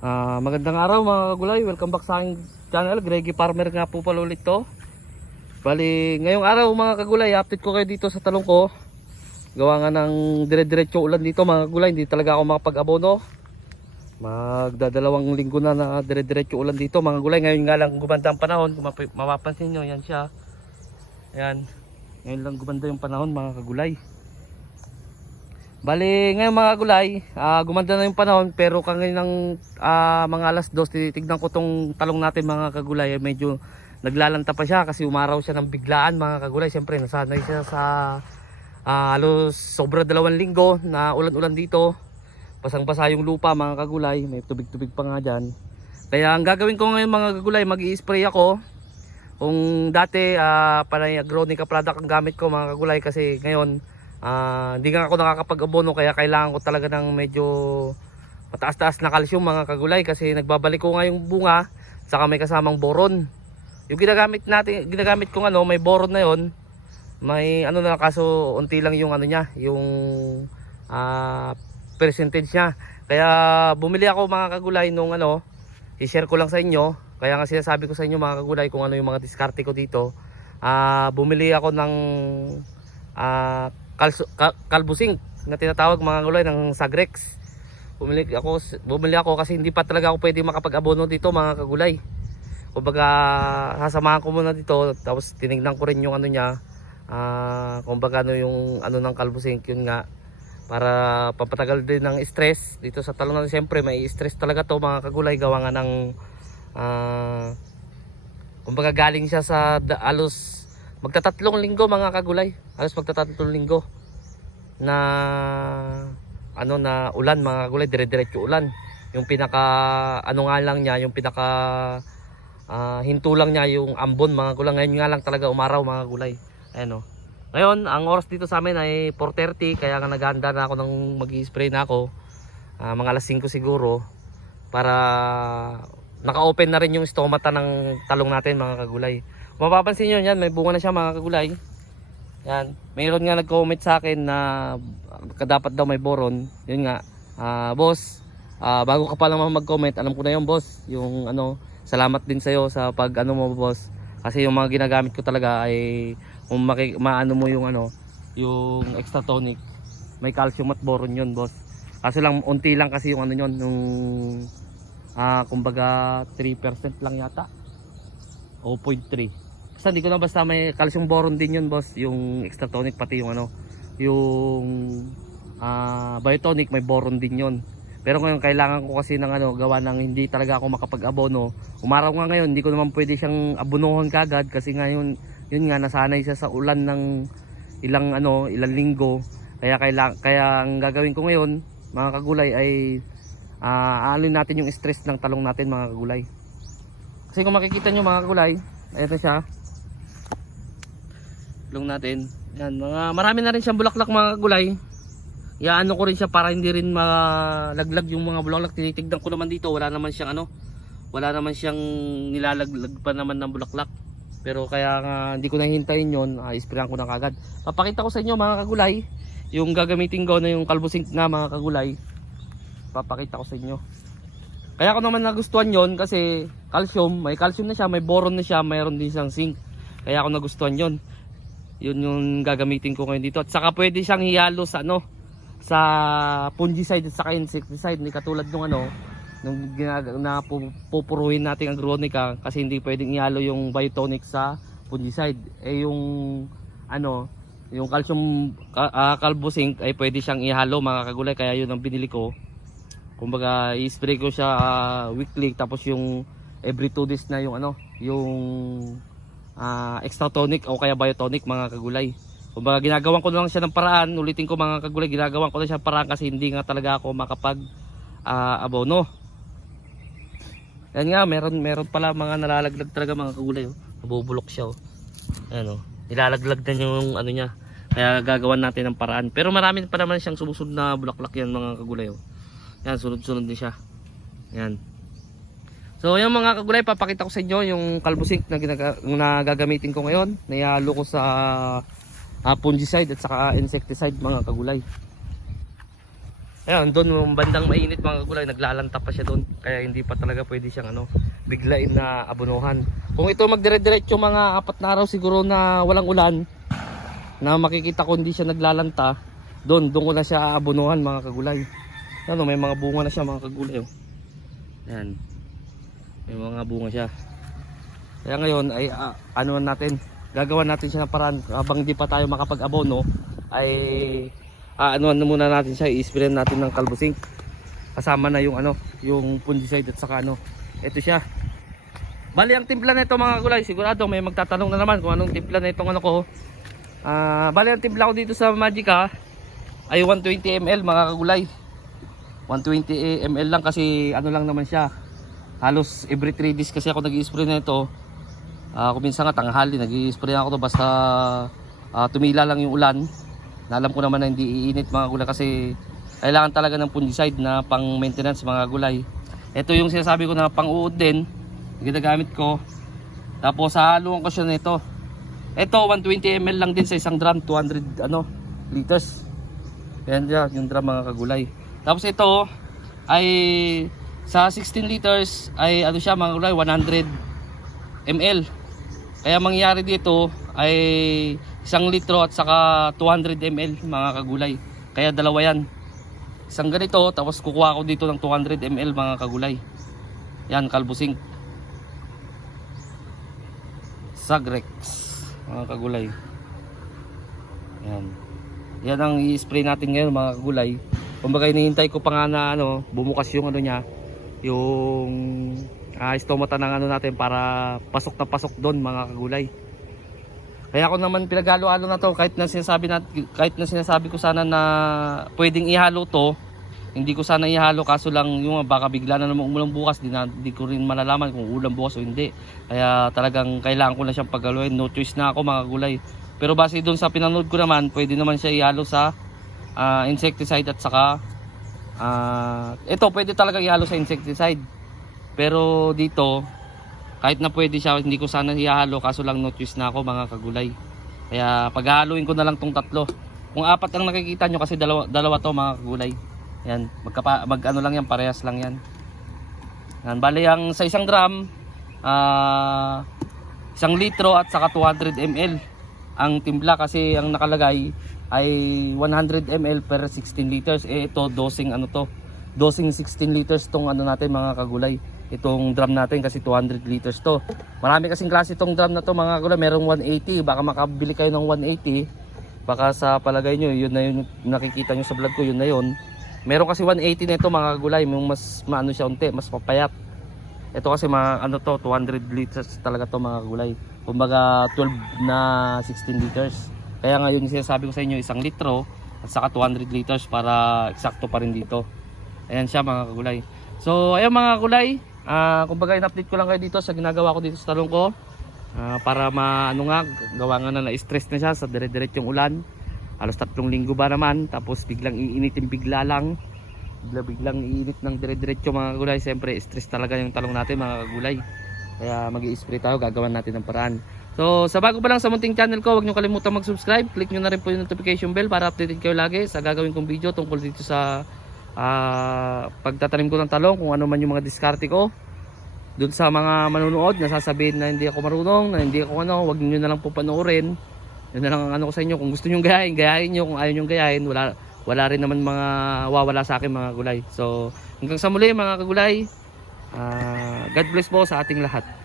Ah, magandang araw mga kagulay. Welcome back sa aking channel. Greggy Farmer nga po pala ulit to. Bali, ngayong araw mga kagulay, update ko kayo dito sa talong ko. Gawa nga ng dire-diretso ulan dito mga kagulay. Hindi talaga ako makapag-abono. Magdadalawang linggo na na dire-diretso ulan dito mga kagulay. Ngayon nga lang gumanda ang panahon. Kung map- mapapansin nyo, yan siya. Ayan. Ngayon lang gumanda yung panahon mga kagulay. Bali, ngayon mga gulay, ah, gumanda na yung panahon pero kanginang ah, mga alas 2, titignan ko tong talong natin mga kagulay, eh, medyo naglalanta pa siya kasi umaraw siya ng biglaan mga kagulay. Siyempre, nasanay siya sa ah, halos sobra dalawang linggo na ulan-ulan dito. Basang-basa yung lupa mga kagulay, may tubig-tubig pa nga dyan. Kaya ang gagawin ko ngayon mga kagulay, mag spray ako. Kung dati, uh, panay agronica product ang gamit ko mga kagulay kasi ngayon, Ah, hindi nga ako nakakapag-abono kaya kailangan ko talaga ng medyo mataas-taas na calcium mga kagulay kasi nagbabalik ko nga yung bunga saka may kasamang boron. Yung ginagamit natin, ginagamit kong ano, may boron na yon. May ano na kaso unti lang yung ano niya, yung ah percentage niya. Kaya bumili ako mga kagulay nung ano, i-share ko lang sa inyo. Kaya nga sinasabi ko sa inyo mga kagulay kung ano yung mga diskarte ko dito. Ah, bumili ako ng ah kalbusing na tinatawag mga gulay ng Sagrex. Bumili ako, bumili ako kasi hindi pa talaga ako pwede makapag-abono dito mga kagulay. Kumbaga sasamahan ko muna dito tapos tinignan ko rin yung ano niya. Ah, kumbaga ano yung ano ng kalbusing yun nga para papatagal din ng stress dito sa talong natin siyempre may stress talaga to mga kagulay gawa nga ng ah, kumbaga galing siya sa alos magtatatlong linggo mga kagulay. Halos magtatatlong linggo na ano na ulan mga kagulay. Dire-diretso ulan. Yung pinaka ano nga lang niya yung pinaka ah, hinto lang niya yung ambon mga kagulay. Ngayon nga lang talaga umaraw mga kagulay. Ayan o ngayon ang oras dito sa amin ay 4.30 kaya nga naghahanda na ako ng mag spray na ako Ah, mga alas 5 siguro para naka-open na rin yung stomata ng talong natin mga kagulay mapapansin nyo yan, may bunga na siya mga kagulay. Yan. Mayroon nga nag-comment sa akin na uh, dapat daw may boron. Yun nga. Ah, boss, ah, bago ka pa lang mag-comment, alam ko na yun boss. Yung ano, salamat din sa'yo sa pag ano mo boss. Kasi yung mga ginagamit ko talaga ay kung maki, maano mo yung ano, yung extra tonic. May calcium at boron yun boss. Kaso lang, unti lang kasi yung ano yun, yung ah, kumbaga 3% lang yata. O 0.3. Basta hindi ko na basta may calcium boron din yun boss. Yung extra tonic pati yung ano. Yung ah biotonic may boron din yun. Pero ngayon kailangan ko kasi ng ano gawa ng hindi talaga ako makapag-abono. Umaraw nga ngayon hindi ko naman pwede siyang abunuhan kagad kasi ngayon yun nga nasanay siya sa ulan ng ilang ano ilang linggo. Kaya kailang kaya ang gagawin ko ngayon mga kagulay ay ah aalin natin yung stress ng talong natin mga kagulay. Kasi kung makikita nyo mga kagulay, ito siya long natin. Yan, mga marami na rin siyang bulaklak mga gulay. Yaano ko rin siya para hindi rin malaglag yung mga bulaklak. Tinitignan ko naman dito, wala naman siyang ano, wala naman siyang nilalaglag pa naman ng bulaklak. Pero kaya nga hindi ko nahintayin yon, uh, isprayan ko na kagad. Papakita ko sa inyo mga kagulay, yung gagamitin ko na yung kalbusink nga mga kagulay. Papakita ko sa inyo. Kaya ko naman nagustuhan yon kasi calcium, may calcium na siya, may boron na siya, mayroon din siyang zinc. Kaya ako nagustuhan yon yun yung gagamitin ko ngayon dito. At saka pwede siyang ihalo sa ano sa fungicide at saka insecticide. Hindi katulad nung ano nung na pu- pupuruhin natin ang agronica kasi hindi pwedeng ihalo yung biotonic sa fungicide. Eh yung ano yung calcium ka, ah, calbosink ay pwede siyang ihalo mga kagulay. Kaya yun ang binili ko. Kumbaga i-spray ko siya ah, weekly. Tapos yung every 2 days na yung ano yung ah, extra tonic o kaya biotonic mga kagulay. Kumbaga ginagawan ko na lang siya ng paraan, ulitin ko mga kagulay, ginagawan ko na siya ng paraan kasi hindi nga talaga ako makapag ah, abono. Yan nga, meron meron pala mga nalalaglag talaga mga kagulay, oh. Nabubulok siya, oh. Ayan, oh. Nilalaglag na yung ano niya. Kaya gagawan natin ng paraan. Pero marami pa naman siyang sumusunod na bulaklak yan mga kagulay, oh. Yan, sunod-sunod din siya. Yan. So yung mga kagulay, papakita ko sa inyo yung kalbusink na, na gagamitin ko ngayon. Nayalo ko sa uh, fungicide at saka insecticide mga kagulay. Ayan, doon yung bandang mainit mga kagulay, naglalanta pa siya doon. Kaya hindi pa talaga pwede siyang ano, biglain na abunuhan. Kung ito magdire-diretso mga apat na araw siguro na walang ulan, na makikita ko hindi siya naglalanta, doon, doon ko na siya aabunuhan mga kagulay. Ano, may mga bunga na siya mga kagulay. Oh. Ayan. May mga bunga siya. Kaya ngayon ay ah, ano natin, gagawa natin siya ng paraan habang hindi pa tayo makapag-abono ay ah, ano na muna natin siya, i-spray natin ng kalbusing. Kasama na yung ano, yung fungicide at saka ano. Ito siya. Bali ang timpla nito mga gulay, sigurado may magtatanong na naman kung anong timpla na itong ano ko. Ah, bali ang timpla ko dito sa Magica ay 120 ml mga kagulay. 120 ml lang kasi ano lang naman siya. Halos every 3 days kasi ako nag-i-spray na ito. Ah, kung nga tanghali nag-i-spray ako to basta ah, tumila lang yung ulan. Na alam ko naman na hindi iinit mga gulay kasi kailangan talaga ng fungicide na pang maintenance mga gulay. Ito yung sinasabi ko na pang uod din, ginagamit ko. Tapos hahaluan ko siya nito. Ito 120 ml lang din sa isang drum, 200 ano liters. Yan yan, yung drum mga kagulay. Tapos ito ay sa 16 liters ay ano siya mga kagulay 100 ml. Kaya mangyayari dito ay isang litro at saka 200 ml mga kagulay. Kaya dalawa yan. Isang ganito tapos kukuha ko dito ng 200 ml mga kagulay. Yan kalbusing. Sagrex mga kagulay. Yan. Yan ang i-spray natin ngayon mga kagulay. Kumbaga hinihintay ko pa nga na ano, bumukas yung ano niya, yung ah, stomata ng ano natin para pasok na pasok doon mga kagulay. Kaya ako naman pinaghalo-halo na to kahit na sinasabi na kahit na sinasabi ko sana na pwedeng ihalo to, hindi ko sana ihalo kaso lang yung baka bigla na naman umulan bukas, di, na, ko rin malalaman kung ulan bukas o hindi. Kaya talagang kailangan ko na siyang paghaluin. No choice na ako mga gulay. Pero base doon sa pinanood ko naman, pwede naman siya ihalo sa ah, insecticide at saka ah, ito pwede talaga ihalo sa insecticide. Pero dito kahit na pwede siya, hindi ko sana ihalo kaso lang no choice na ako mga kagulay. Kaya paghahaluin ko na lang tong tatlo. Kung apat ang nakikita nyo kasi dalawa, dalawa to mga kagulay. Yan, magkapa, mag ano lang yan, parehas lang yan. Yan, bali ang sa isang drum, ah isang litro at saka 200 ml ang timpla kasi ang nakalagay ay 100 ml per 16 liters. Eh ito dosing ano to? Dosing 16 liters tong ano natin mga kagulay. Itong drum natin kasi 200 liters to. Marami kasing klase itong drum na to mga kagulay. Merong 180, baka makabili kayo ng 180. Baka sa palagay nyo, yun na yun nakikita nyo sa vlog ko, yun na yun. Meron kasi 180 nito mga kagulay, mas maano siya unti, mas papayat. Ito kasi mga ano to, 200 liters talaga to mga kagulay. Kumbaga 12 na 16 liters. Kaya nga yung sinasabi ko sa inyo, isang litro at saka 200 liters para eksakto pa rin dito. Ayan siya mga kagulay. So ayan mga kagulay, ah kumbaga in-update ko lang kayo dito sa ginagawa ko dito sa talong ko. Ah, para maano nga, gawa nga na na-stress na siya sa dire-diretsong ulan. Halos tatlong linggo ba naman, tapos biglang iinitin bigla lang bigla biglang iinit ng dire-diretso mga kagulay siyempre stress talaga yung talong natin mga kagulay kaya mag spray tayo gagawan natin ng paraan. So sa bago pa lang sa munting channel ko huwag nyo kalimutan mag subscribe click nyo na rin po yung notification bell para updated kayo lagi sa gagawin kong video tungkol dito sa ah, pagtatanim ko ng talong kung ano man yung mga diskarte ko. Dun sa mga manunood na sasabihin na hindi ako marunong na hindi ako ano huwag nyo na lang po panoorin. Yun na lang ang ano ko sa inyo kung gusto nyo gayahin gayahin nyo. Kung ayaw nyo gayahin wala wala rin naman mga wawala sa akin mga gulay. So hanggang sa muli mga kagulay, ah, God bless po sa ating lahat.